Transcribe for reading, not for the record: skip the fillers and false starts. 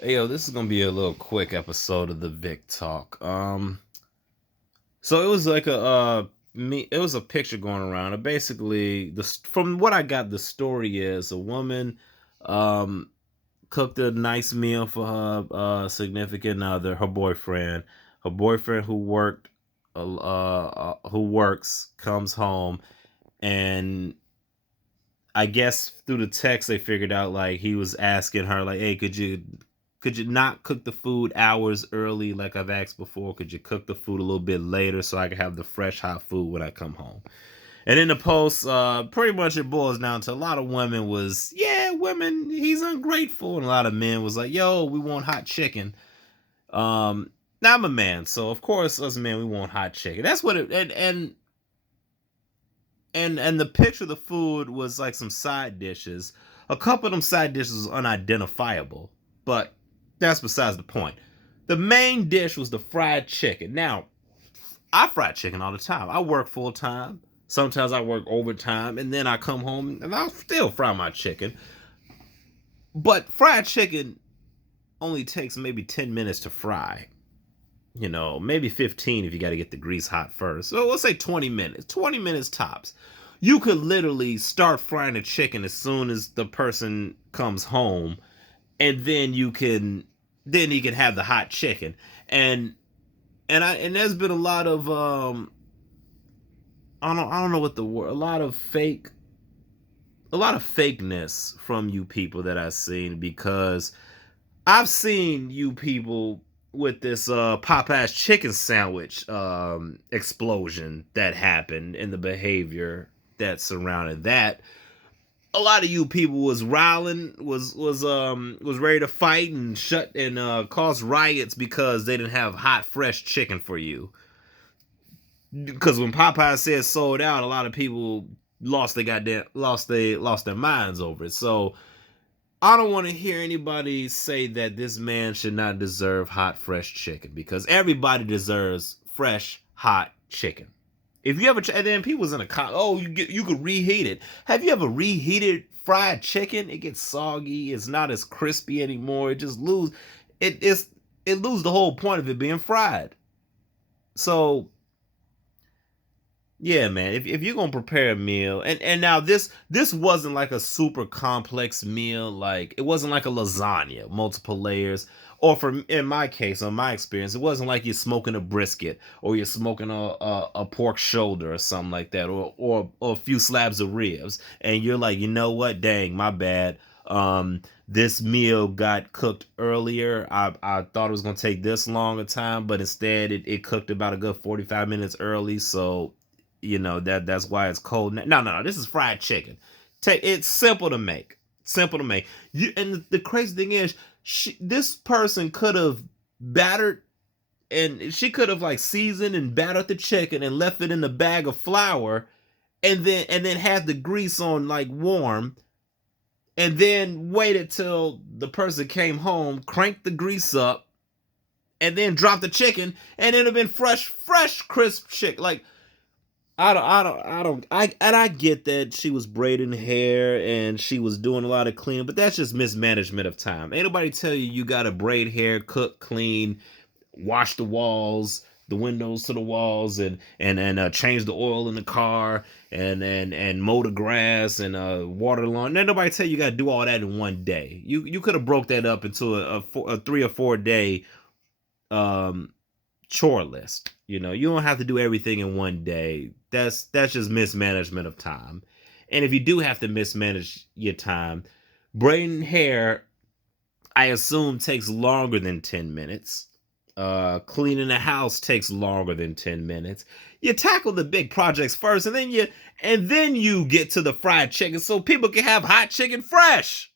Hey, yo, this is gonna be a little quick episode of the Vic Talk. So it was like it was a picture going around. And basically, from what I got, the story is a woman, um, cooked a nice meal for her significant other, her boyfriend. Her boyfriend who works, comes home, and I guess through the text they figured out like he was asking her like, "Hey, could you not cook the food hours early like I've asked before? Could you cook the food a little bit later so I can have the fresh hot food when I come home?" And in the post, pretty much it boils down to a lot of women was, yeah, women, he's ungrateful, and a lot of men was like, yo, we want hot chicken. Now I'm a man, so of course us men we want hot chicken. That's what it and the picture of the food was like some side dishes. A couple of them side dishes was unidentifiable, but that's besides the point. The main dish was the fried chicken. Now, I fry chicken all the time. I work full time. Sometimes I work overtime, and then I come home and I'll still fry my chicken. But fried chicken only takes maybe 10 minutes to fry. Maybe 15 if you got to get the grease hot first. So let's say 20 minutes. 20 minutes tops. You could literally start frying the chicken as soon as the person comes home, and then he can have the hot chicken. And there's been a lot of I don't know what the word, a lot of fakeness from you people that I've seen, because I've seen you people with this Popeye's chicken sandwich explosion that happened, and the behavior that surrounded that. A lot of you people was riling, was ready to fight and cause riots because they didn't have hot fresh chicken for you. Because when Popeye said sold out, a lot of people lost their minds over it. So I don't want to hear anybody say that this man should not deserve hot, fresh chicken, because everybody deserves fresh, hot chicken. If you ever, and then people was in a you could reheat it. Have you ever reheated fried chicken? It gets soggy. It's not as crispy anymore. It just it lose the whole point of it being fried. So yeah, man. If you're gonna prepare a meal, and now this wasn't like a super complex meal, like it wasn't like a lasagna, multiple layers, or for in my case, on my experience, it wasn't like you're smoking a brisket or you're smoking a pork shoulder or something like that, or a few slabs of ribs, and you're like, you know what, dang, my bad. This meal got cooked earlier. I thought it was gonna take this long a time, but instead it cooked about a good 45 minutes early. So that's why it's cold. No. This is fried chicken. It's simple to make. Simple to make. And the crazy thing is, this person could have battered, and she could have like seasoned and battered the chicken and left it in the bag of flour, and then had the grease on like warm, and then waited till the person came home, cranked the grease up, and then dropped the chicken, and it'd have been fresh, crisp chicken. Like, and I get that she was braiding hair and she was doing a lot of cleaning, but that's just mismanagement of time. Ain't nobody tell you you gotta braid hair, cook, clean, wash the walls, the windows to the walls, and change the oil in the car, and mow the grass, and water the lawn. Ain't nobody tell you gotta do all that in one day. You could have broke that up into a 3 or 4 day um chore list. You don't have to do everything in one day. That's just mismanagement of time. And if you do have to mismanage your time, braiding hair, I assume, takes longer than 10 minutes. Cleaning the house takes longer than 10 minutes. You tackle the big projects first, and then you get to the fried chicken so people can have hot chicken fresh.